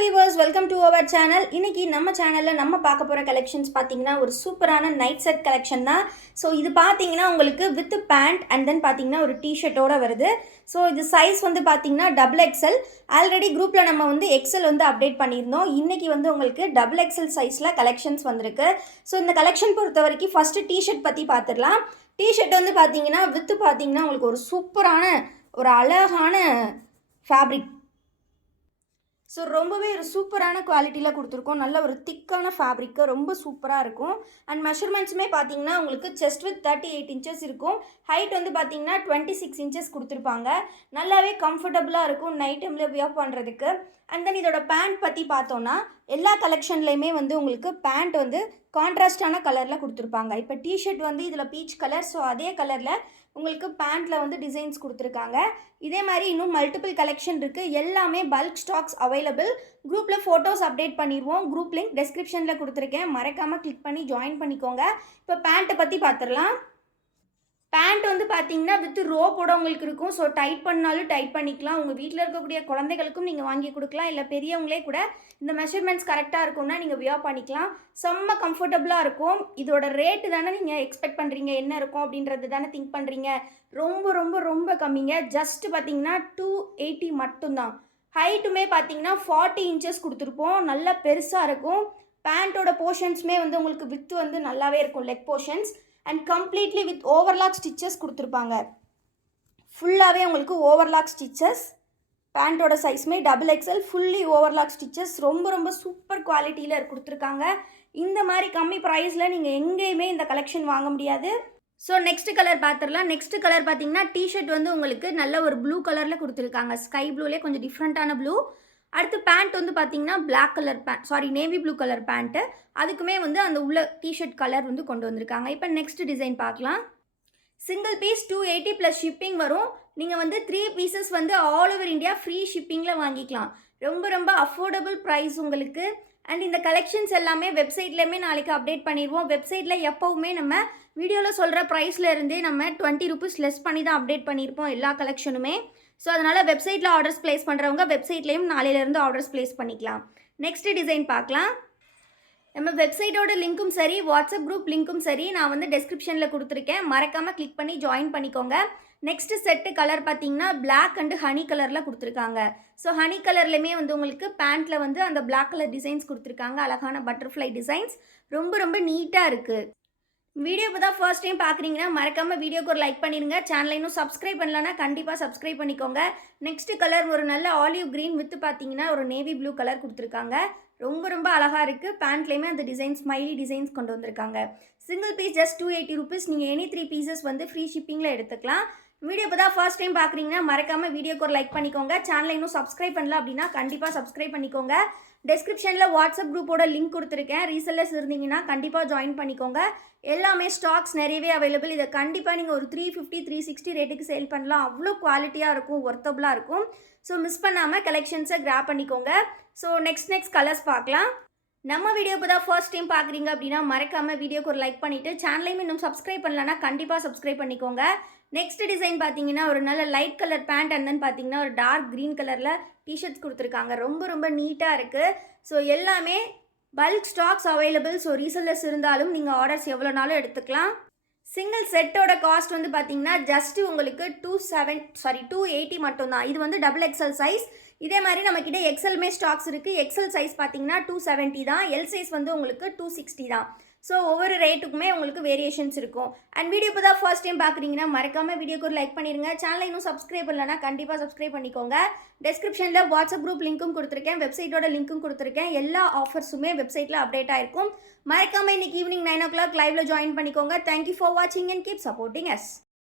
Viewers, welcome to our channel. இன்னைக்கு நம்ம சேனலில் நம்ம பார்க்க போகிற கலெக்ஷன்ஸ் பார்த்தீங்கன்னா ஒரு சூப்பரான நைட் செட் கலெக்ஷன் தான். ஸோ இது பார்த்தீங்கன்னா உங்களுக்கு வித் பேண்ட் அண்ட் தென் பார்த்தீங்கன்னா ஒரு டிஷர்ட்டோட வருது. ஸோ இது சைஸ் வந்து பார்த்தீங்கன்னா டபுள் எக்ஸல். ஆல்ரெடி குரூப்பில் நம்ம வந்து எக்ஸல் வந்து அப்டேட் பண்ணியிருந்தோம். இன்றைக்கி வந்து உங்களுக்கு டபுள் எக்ஸல் சைஸில் கலெக்ஷன்ஸ் வந்திருக்கு. ஸோ இந்த கலெக்ஷன் பொறுத்த வரைக்கும் ஃபஸ்ட்டு டிஷர்ட் பற்றி பார்த்துடலாம். டிஷர்ட் வந்து பார்த்தீங்கன்னா வித்து பார்த்தீங்கன்னா உங்களுக்கு ஒரு சூப்பரான ஒரு அழகான ஃபேப்ரிக். ஸோ ரொம்பவே ஒரு சூப்பரான குவாலிட்டியில் கொடுத்துருக்கோம். நல்ல ஒரு திக்கான ஃபேப்ரிக்கு ரொம்ப சூப்பராக இருக்கும். அண்ட் மெஷர்மெண்ட்ஸுமே பார்த்தீங்கன்னா உங்களுக்கு செஸ்ட் வித் 38 இன்ச்சஸ் இருக்கும். ஹைட் வந்து பார்த்தீங்கன்னா 26 இன்ச்சஸ் கொடுத்துருப்பாங்க. நல்லாவே கம்ஃபர்டபுளாக இருக்கும் நைட் டைமில் வியர் பண்ணுறதுக்கு. அண்ட் தென் இதோட பேண்ட் பற்றி பார்த்தோன்னா எல்லா கலெக்ஷன்லேயுமே வந்து உங்களுக்கு பேண்ட் வந்து கான்ட்ராஸ்டான கலரில் கொடுத்துருப்பாங்க. இப்போ டிஷர்ட் வந்து இதில் பீச் கலர், ஸோ அதே கலரில் உங்களுக்கு பேண்ட்டில் வந்து டிசைன்ஸ் கொடுத்துருக்காங்க. இதே மாதிரி இன்னும் மல்டிபிள் கலெக்ஷன் இருக்குது. எல்லாமே பல்க் ஸ்டாக்ஸ் அவைலபிள். குரூப்பில் ஃபோட்டோஸ் அப்டேட் பண்ணிடுவோம். குரூப் லிங்க் டெஸ்கிரிப்ஷனில் கொடுத்துருக்கேன், மறக்காமல் கிளிக் பண்ணி ஜாயின் பண்ணிக்கோங்க. இப்போ பேண்ட்டை பற்றி பார்த்துடலாம். பேண்ட் வந்து பார்த்தீங்கன்னா வித் ரோப்போட உங்களுக்கு இருக்கும். ஸோ டைட் பண்ணாலும் டைட் பண்ணிக்கலாம். உங்கள் வீட்டில் இருக்கக்கூடிய குழந்தைகளுக்கும் நீங்கள் வாங்கி கொடுக்கலாம். இல்லை பெரியவங்களே கூட இந்த மெஷர்மெண்ட்ஸ் கரெக்டாக இருக்கும்னா நீங்கள் வியர் பண்ணிக்கலாம். செம்ம கம்ஃபர்டபுளாக இருக்கும். இதோட ரேட்டு தானே நீங்கள் எக்ஸ்பெக்ட் பண்ணுறீங்க, என்ன இருக்கும் அப்படின்றது தானே திங்க் பண்ணுறீங்க. ரொம்ப ரொம்ப ரொம்ப கம்மிங்க. ஜஸ்ட்டு பார்த்தீங்கன்னா 280 மட்டும்தான். ஹைட்டுமே பார்த்தீங்கன்னா 40 இன்ச்சஸ் கொடுத்துருப்போம். நல்லா பெருசாக இருக்கும். பேண்ட்டோட போர்ஷன்ஸுமே வந்து உங்களுக்கு வித்து வந்து நல்லாவே இருக்கும். Leg portions and completely with overlock stitches கொடுத்துருப்பாங்க. ஃபுல்லாகவே உங்களுக்கு ஓவர்லாக் ஸ்டிச்சஸ். பேண்ட்டோட சைஸுமே double XL, fully overlock stitches. ரொம்ப ரொம்ப சூப்பர் குவாலிட்டியில் கொடுத்துருக்காங்க. இந்த மாதிரி கம்மி ப்ரைஸில் நீங்கள் எங்கேயுமே இந்த கலெக்ஷன் வாங்க முடியாது. ஸோ நெக்ஸ்ட் கலர் பார்த்துடலாம். நெக்ஸ்ட் கலர் பார்த்தீங்கன்னா டிஷர்ட் வந்து உங்களுக்கு நல்ல ஒரு ப்ளூ கலரில் கொடுத்துருக்காங்க. ஸ்கை ப்ளூலேயே கொஞ்சம் டிஃப்ரெண்ட்டான ப்ளூ. அடுத்து பேண்ட் வந்து பார்த்தீங்கன்னா black colour navy blue colour pant. அதுக்குமே வந்து அந்த உள்ள டிஷர்ட் கலர் வந்து கொண்டு வந்திருக்காங்க. இப்போ நெக்ஸ்ட் டிசைன் பார்க்கலாம். சிங்கிள் பீஸ் 280 ப்ளஸ் ஷிப்பிங் வரும். நீங்கள் வந்து 3 பீசஸ் வந்து ஆல் ஓவர் இந்தியா ஃப்ரீ ஷிப்பிங்கில் வாங்கிக்கலாம். ரொம்ப ரொம்ப அஃபோர்டபுள் ப்ரைஸ் உங்களுக்கு. அண்ட் இந்த கலெக்ஷன்ஸ் எல்லாமே வெப்சைட்லேயுமே நாளைக்கு அப்டேட் பண்ணிடுவோம். வெப்சைட்டில் எப்போவுமே நம்ம வீடியோவில் சொல்கிற ப்ரைஸில் இருந்தே நம்ம 20 ரூபீஸ் லெஸ் பண்ணி தான் அப்டேட் பண்ணியிருப்போம் எல்லா கலெக்ஷனுமே. ஸோ அதனால் வெப்சைட்டில் ஆர்டர்ஸ் ப்ளேஸ் பண்ணுறவங்க வெப்சைட்லேயும் நாளையிலேருந்து ஆர்டர்ஸ் ப்ளேஸ் பண்ணிக்கலாம். நெக்ஸ்ட் டிசைன் பார்க்கலாம். நம்ம வெப்சைட்டோட லிங்க்கும் சரி, வாட்ஸ்அப் குரூப் லிங்க்கும் சரி நான் வந்து டெஸ்கிரிப்ஷனில் கொடுத்துருக்கேன், மறக்காமல் கிளிக் பண்ணி ஜாயின் பண்ணிக்கோங்க. நெக்ஸ்ட் செட்டு கலர் பார்த்தீங்கன்னா பிளாக் அண்டு ஹனி கலரில் கொடுத்துருக்காங்க. ஸோ ஹனி கலர்லையுமே வந்து உங்களுக்கு பேண்ட்டில் வந்து அந்த பிளாக் கலர் டிசைன்ஸ் கொடுத்துருக்காங்க. அழகான பட்டர்ஃப்ளை டிசைன்ஸ். ரொம்ப ரொம்ப நீட்டாக இருக்குது. வீடியோ இப்போ தான் ஃபர்ஸ்ட் டைம் பார்க்குறீங்கன்னா மறக்காமல் வீடியோக்கு ஒரு லைக் பண்ணிடுங்க. சேனலை இன்னும் சப்ஸ்கிரைப் பண்ணலன்னா கண்டிப்பாக சப்ஸ்கிரைப் பண்ணிக்கோங்க. நெக்ஸ்ட் கலர் ஒரு நல்ல ஆலிவ் க்ரீன் வித்து பார்த்தீங்கன்னா ஒரு நேவி ப்ளூ கலர் கொடுத்துருக்காங்க. ரொம்ப ரொம்ப அழகாக இருக்குது. பேண்ட்லேயுமே அந்த டிசைன்ஸ் ஸ்மைலி டிசைன்ஸ் கொண்டு வந்திருக்காங்க. Single piece just 280 rupees. நீங்கள் எனி 3 பீசஸ் வந்து ஃப்ரீ ஷிப்பிங்கில் எடுத்துக்கலாம். வீடியோ இப்போ தான் ஃபர்ஸ்ட் டைம் பார்க்குறீங்கன்னா மறக்காமல் வீடியோக்கு ஒரு லைக் பண்ணிக்கோங்க. சேனலை இன்னும் சப்ஸ்கிரைப் பண்ணல அப்படின்னா கண்டிப்பாக சப்ஸ்கிரைப் பண்ணிக்கோங்க. டெஸ்கிரிப்ஷனில் வாட்ஸ்அப் குரூப்போட லிங்க் கொடுத்துருக்கேன். ரீசெல்லர்ஸ் இருந்தீங்கன்னா கண்டிப்பாக ஜாயின் பண்ணிக்கோங்க. எல்லாமே ஸ்டாக்ஸ் நிறையவே அவைலபிள். இதை கண்டிப்பாக நீங்கள் ஒரு 350 360 ரேட்டுக்கு சேல் பண்ணலாம். அவ்வளோ குவாலிட்டியாக இருக்கும், ஒர்த்தபுளாக இருக்கும். ஸோ மிஸ் பண்ணாமல் கலெக்ஷன்ஸை கிராப் பண்ணிக்கோங்க. ஸோ நெக்ஸ்ட் கலர்ஸ் பார்க்கலாம். நம்ம வீடியோ இப்போ தான் ஃபர்ஸ்ட் டைம் பார்க்குறீங்க அப்படின்னா மறக்காமல் வீடியோக்கு ஒரு லைக் பண்ணிவிட்டு சேனலையும் இன்னும் சப்ஸ்கிரைப் பண்ணலன்னா கண்டிப்பாக சப்ஸ்கிரைப் பண்ணிக்கோங்க. நெக்ஸ்ட் டிசைன் பார்த்தீங்கன்னா ஒரு நல்ல light colour pant and then பார்த்தீங்கன்னா ஒரு டார்க் க்ரீன் கலரில் டிஷர்ட்ஸ் கொடுத்துருக்காங்க. ரொம்ப ரொம்ப நீட்டாக இருக்குது. ஸோ எல்லாமே bulk stocks available. So resellers இருந்தாலும் நீங்கள் ஆர்டர்ஸ் எவ்வளோனாலும் எடுத்துக்கலாம். சிங்கிள் செட்டோட காஸ்ட் வந்து பார்த்தீங்கன்னா ஜஸ்ட்டு உங்களுக்கு 280 மட்டும்தான். இது வந்து டபுள் எக்ஸல் சைஸ். இதே மாதிரி நம்மக்கிட்ட எக்ஸல்மே ஸ்டாக்ஸ் இருக்குது. எக்ஸல் சைஸ் பார்த்தீங்கன்னா 270 தான். எல் சைஸ் வந்து உங்களுக்கு 260 தான். ஸோ ஒவ்வொரு ரேட்டுக்குமே உங்களுக்கு வேரியேஷன்ஸ் இருக்கும். அண்ட் வீடியோ இப்போ தான் ஃபர்ஸ்ட் டைம் பார்க்குறீங்கன்னா மறக்காமல் வீடியோக்கு ஒரு லைக் பண்ணிடுங்க. சேனலை இன்னும் சப்ஸ்கிரைப் பண்ணலன்னா கண்டிப்பாக சப்ஸ்கிரைப் பண்ணிக்கோங்க. டெஸ்கிரிப்ஷனில் வாட்ஸ்அப் குரூப் லிங்க்கும் கொடுத்துருக்கேன், வெப்சைட்டோட லிங்க்கும் கொடுத்துருக்கேன். எல்லா ஆஃபர்ஸுமே வெப்சைட்டில் அப்டேட் ஆகிருக்கும். மறக்காமல் இன்னைக்கு ஈவினிங் 9 o'clock லைவ்ல ஜாயின் பண்ணிக்கோங்க. தேங்க்யூ ஃபார் வாட்சிங் அண்ட் கீப் சப்போர்ட்டிங் அஸ்.